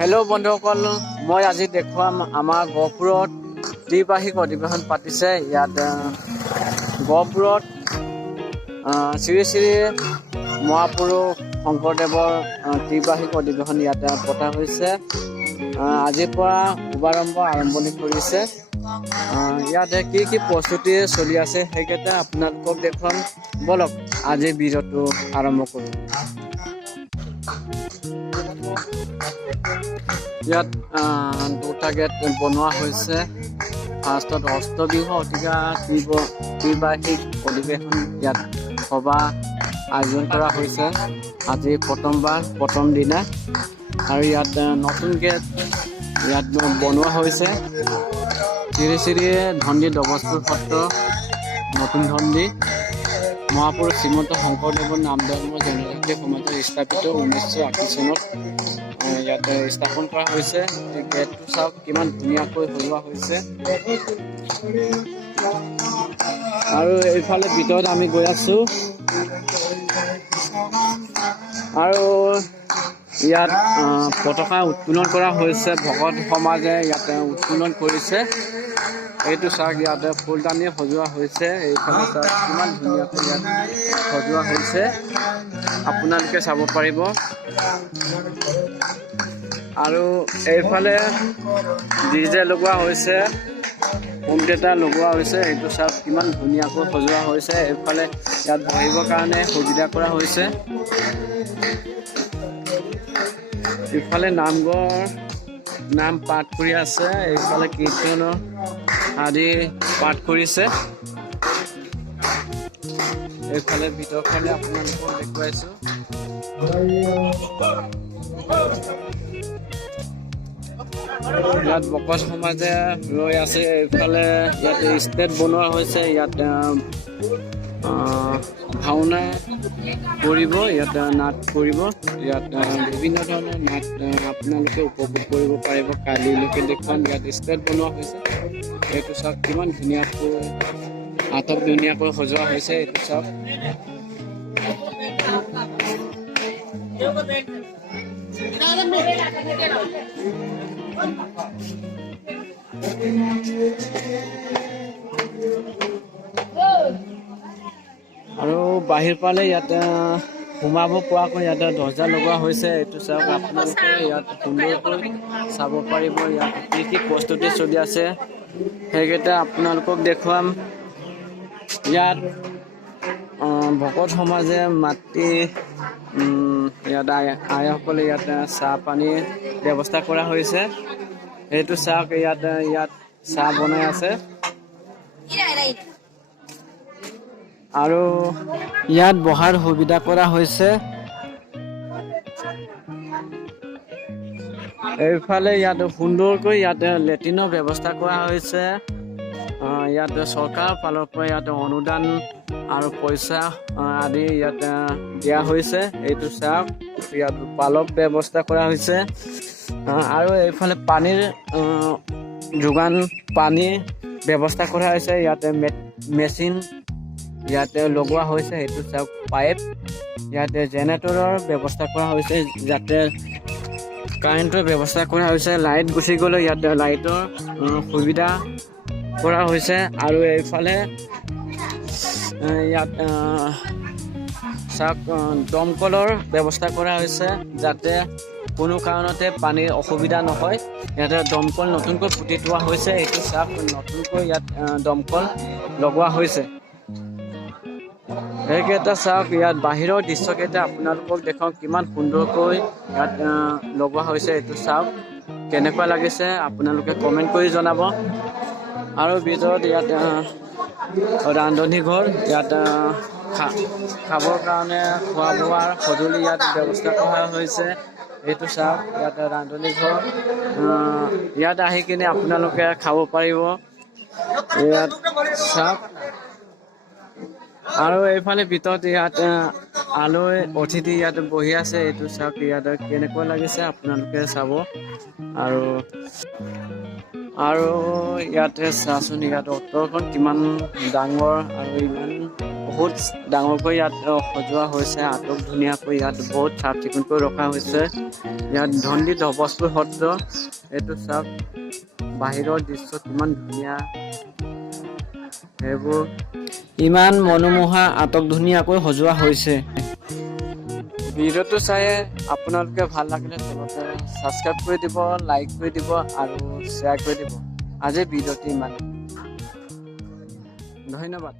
Hello' বন্ধুসকল, মই আজি দেখুৱাম আমাৰ গহপুৰত ত্ৰিবাৰ্ষিক অধিৱেশন পাতিছে। ইয়াত গহপুৰত শ্ৰী শ্ৰী মহাপুৰুষ শংকৰদেৱৰ ত্ৰিবাৰ্ষিক অধিৱেশন ইয়াতে পতা হৈছে। আজিৰ পৰা শুভাৰম্ভ আৰম্ভণি কৰিছে। ইয়াতে কি প্ৰস্তুতি চলি আছে সেইকেইটা আপোনালোকক দেখুৱাম। বলক আজি ভিডিঅ'টো আৰম্ভ কৰোঁ। ইয়াত দুটা গেট বনোৱা হৈছে। ফাৰ্ষ্টত অষ্টবিংশ ত্ৰিবাৰ্ষিক অধিৱেশন ইয়াত সভা আয়োজন কৰা হৈছে। আজি প্ৰথম দিনা আৰু ইয়াত নতুন গেট ইয়াত বনোৱা হৈছে। শ্ৰী শ্ৰী ধনদি দবজপুৰ সত্ৰ নতুন ধনদি মহাপুৰুষ শ্ৰীমন্ত শংকৰদেৱৰ নাম ধৰ্ম জনজাতি সমাজত স্থাপিত 1980 চনত ইয়াত স্থাপন কৰা হৈছে। গেটটো চাওক কিমান ধুনীয়াকৈ সজোৱা হৈছে। আৰু এইফালে ভিতৰত আমি গৈ আছো আৰু ইয়াত পতাকা উত্তোলন কৰা হৈছে। ভকত সমাজে ইয়াতে উত্তোলন কৰিছে। এইটো চাওক ইয়াতে ফুলদানি সজোৱা হৈছে। এইফালে চাওক কিমান ধুনীয়াকৈ ইয়াত সজোৱা হৈছে, আপোনালোকে চাব পাৰিব। আৰু এইফালে ডিজে লগোৱা হৈছে, হোম থিয়েটাৰ লগোৱা হৈছে। এইটো চাওক কিমান ধুনীয়াকৈ সজোৱা হৈছে। এইফালে ইয়াত বহিবৰ কাৰণে সুবিধা কৰা হৈছে। ইফালে নামঘৰ নাম পাঠ কৰি আছে। এইফালে কীৰ্তন আদি পাঠ কৰিছে। এইফালে ভিতৰফালে আপোনালোকক দেখুৱাইছো। ইয়াত ভকত সমাজে ৰৈ আছে। এইফালে ইয়াত ষ্টেজ বনোৱা হৈছে। ইয়াত ভাওনা কৰিব, ইয়াত নাট কৰিব। ইয়াত বিভিন্ন ধৰণৰ নাট আপোনালোকে উপভোগ কৰিব পাৰিব। কালিলৈকে দেখুৱাম। ইয়াত ষ্টেজ বনোৱা হৈছে। এইটো চাওক কিমান ধুনীয়াকৈ ধুনীয়াকৈ সজোৱা হৈছে। এইটো চাওক আৰু বাহিৰ পালে ইয়াতে সোমাব পৰাকৈ ইয়াতে দৰ্জা লগোৱা হৈছে। এইটো চাওক আপোনালোকে ইয়াত সুন্দৰকৈ চাব পাৰিব। ইয়াত কি প্ৰস্তুতি চলি আছে সেইকেইটা আপোনালোকক দেখুৱাম। ইয়াত ভকত সমাজে মাতি ইয়াত আইসকলে ইয়াত চাহ পানীৰ ব্যৱস্থা কৰা হৈছে। এইটো চাওক ইয়াত চাহ বনাই আছে। আৰু ইয়াত বহাৰ সুবিধা কৰা হৈছে। এইফালে ইয়াত সুন্দৰকৈ ইয়াতে লেট্ৰিনৰ ব্যৱস্থা কৰা হৈছে। ইয়াত চৰকাৰৰ ফালৰ পৰা ইয়াত অনুদান আৰু পইচা আদি ইয়াত দিয়া হৈছে। এইটো চাওক ইয়াত পালক ব্যৱস্থা কৰা হৈছে। আৰু এইফালে পানীৰ যোগান পানীৰ ব্যৱস্থা কৰা হৈছে। ইয়াতে মেচিন ইয়াতে লগোৱা হৈছে। সেইটো চাওক পাইপ। ইয়াতে জেনেৰেটৰৰ ব্যৱস্থা কৰা হৈছে, যাতে কাৰেণ্টৰ ব্যৱস্থা কৰা হৈছে। লাইট গুচি গ'লে ইয়াতে লাইটৰ সুবিধা কৰা হৈছে। আৰু এইফালে ইয়াত চাওক দমকলৰ ব্যৱস্থা কৰা হৈছে, যাতে কোনো কাৰণতে পানীৰ অসুবিধা নহয়। ইয়াতে দমকল নতুনকৈ পুতি থোৱা হৈছে। এইটো চাওক নতুনকৈ ইয়াত দমকল লগোৱা হৈছে। এইকেইটা চাওক ইয়াত বাহিৰৰ দৃশ্যকেইটা আপোনালোকক দেখাওঁ কিমান সুন্দৰকৈ ইয়াত লগোৱা হৈছে। এইটো চাওক কেনেকুৱা লাগিছে আপোনালোকে কমেণ্ট কৰি জনাব। আৰু ভিতৰত ইয়াত ৰান্ধনি ঘৰ, ইয়াত খাবৰ কাৰণে খোৱা বোৱাৰ সঁজুলি ইয়াত ব্যৱস্থা কৰা হৈছে। এইটো চাওক ইয়াত ৰান্ধনি ঘৰ। ইয়াত আহি কিনে আপোনালোকে খাব পাৰিব। ইয়াত চাওক আৰু এইফালে ভিতৰত ইয়াত আলহী অতিথি ইয়াত বহি আছে। এইটো চাওক ইয়াত কেনেকুৱা লাগিছে আপোনালোকে চাব। আৰু ইয়াতে চাচোন ইয়াত অটৰখন কিমান ডাঙৰ আৰু ইমান বহুত ডাঙৰকৈ ইয়াত সজোৱা হৈছে। আটক ধুনীয়াকৈ ইয়াত বহুত চাফ চিকুণকৈ ৰখা হৈছে। ইয়াত ধনদি ধবজপুৰ সত্ৰ, এইটো চাওক বাহিৰৰ দৃশ্য কিমান ধুনীয়া, সেইবোৰ ইমান মনোমোহা আটক ধুনীয়াকৈ সজোৱা হৈছে। ভিডিঅ'টো চাই আপোনালোকে ভাল লাগিলে তলতে ছাবস্ক্ৰাইব কৰি দিব, লাইক কৰি দিব আৰু শ্বেয়াৰ কৰি দিব। আজিৰ ভিডিঅ'টো ইমান, ধন্যবাদ।